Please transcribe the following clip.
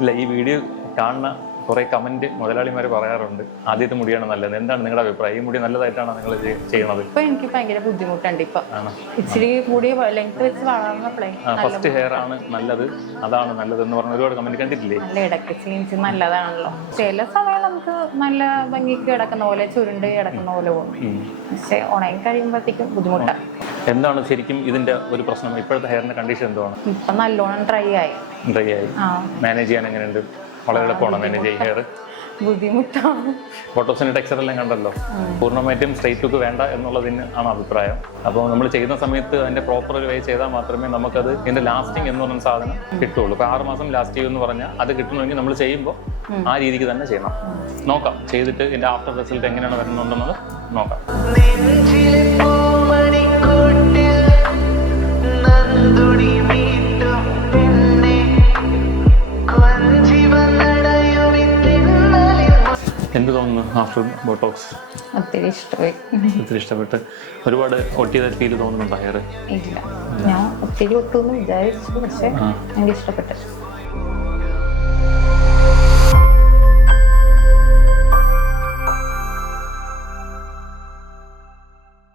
ഇല്ല, ഈ വീഡിയോ കാണുന്ന കുറേ കമന്റ് മുതലാളിമാർ പറയാറുണ്ട് ആദ്യത്തെ മുടിയാണ് നല്ലത്. എന്താണ് നിങ്ങളുടെ അഭിപ്രായം? ഈ മുടി നല്ലതായിട്ടാണ് നിങ്ങൾ ചെയ്യുന്നത്? ഇപ്പൊ എനിക്ക് ഭയങ്കര ബുദ്ധിമുട്ടുണ്ട്. ഇപ്പൊ ഇച്ചിരി കൂടി ലെങ്ത് വെച്ച് വളർന്നപ്പോഴേ ഫസ്റ്റ് ഹെയർ ആണ് നല്ലത്, അതാണ് നല്ലത് എന്ന് പറഞ്ഞ ഒരുപാട് കമന്റ് കണ്ടിട്ടില്ലേ? നല്ല ഇടയ്ക്ക് ചീഞ്ച് നല്ലതാണല്ലോ. ചില സമയം നമുക്ക് നല്ല ഭംഗിക്ക് കിടക്കുന്ന പോലെ, ചുരുണ്ട് കിടക്കുന്ന പോലെ തോന്നും. പക്ഷെ ഉണങ്ങി കഴിയുമ്പോഴത്തേക്കും ബുദ്ധിമുട്ടാണ്. എന്താണ് ശരിക്കും ഇതിന്റെ ഒരു പ്രശ്നം? ഇപ്പോഴത്തെ ഹെയറിന്റെ കണ്ടീഷൻ എന്താണ്? ഇപ്പൊ നല്ലോണം ഡ്രൈ ആയി. മാനേജ് ചെയ്യാൻ എങ്ങനെയുണ്ട്? വളരെ എളുപ്പമാണ് മാനേജ് ചെയ്യാൻ ഹെയർ? ബുദ്ധിമുട്ടാണ്. ഫോട്ടോസിന്റെ ടെക്സ്ചർ എല്ലാം കണ്ടല്ലോ. പൂർണ്ണമായിട്ടും സ്ട്രൈറ്റ് ലുക്ക് വേണ്ട എന്നുള്ളതിന് ആണ് അഭിപ്രായം. അപ്പോൾ നമ്മൾ ചെയ്യുന്ന സമയത്ത് അതിന്റെ പ്രോപ്പർ ഒരു വേ ചെയ്താൽ മാത്രമേ നമുക്കത് ഇതിന്റെ ലാസ്റ്റിംഗ് എന്ന് പറയുന്ന സാധനം കിട്ടുള്ളൂ. ഇപ്പൊ 6 മാസം ലാസ്റ്റ് ചെയ്യുമെന്ന് പറഞ്ഞാൽ അത് കിട്ടണമെങ്കിൽ നമ്മൾ ചെയ്യുമ്പോൾ ആ രീതിക്ക് തന്നെ ചെയ്യണം. നോക്കാം, ചെയ്തിട്ട് ഇതിന്റെ ആഫ്റ്റർ റിസൾട്ട് എങ്ങനെയാണ് വരുന്നുണ്ടെന്നത് നോക്കാം. എന്ത് തോന്നുന്നു ആഫ്റ്റർ ബോട്ടോക്സ്? ഒത്തിരി ഇഷ്ടമായി. ഒത്തിരി ഇഷ്ടപ്പെട്ട് ഒരുപാട് ഒട്ടിയതായി ഫീൽ തോന്നുന്നുണ്ടോ ഹെയർ? ഇല്ല, ഞാൻ ഒത്തിരി ഒട്ടുമെന്ന് വിചാരിച്ചു, പക്ഷെ എനിക്ക് ഇഷ്ടപ്പെട്ടു.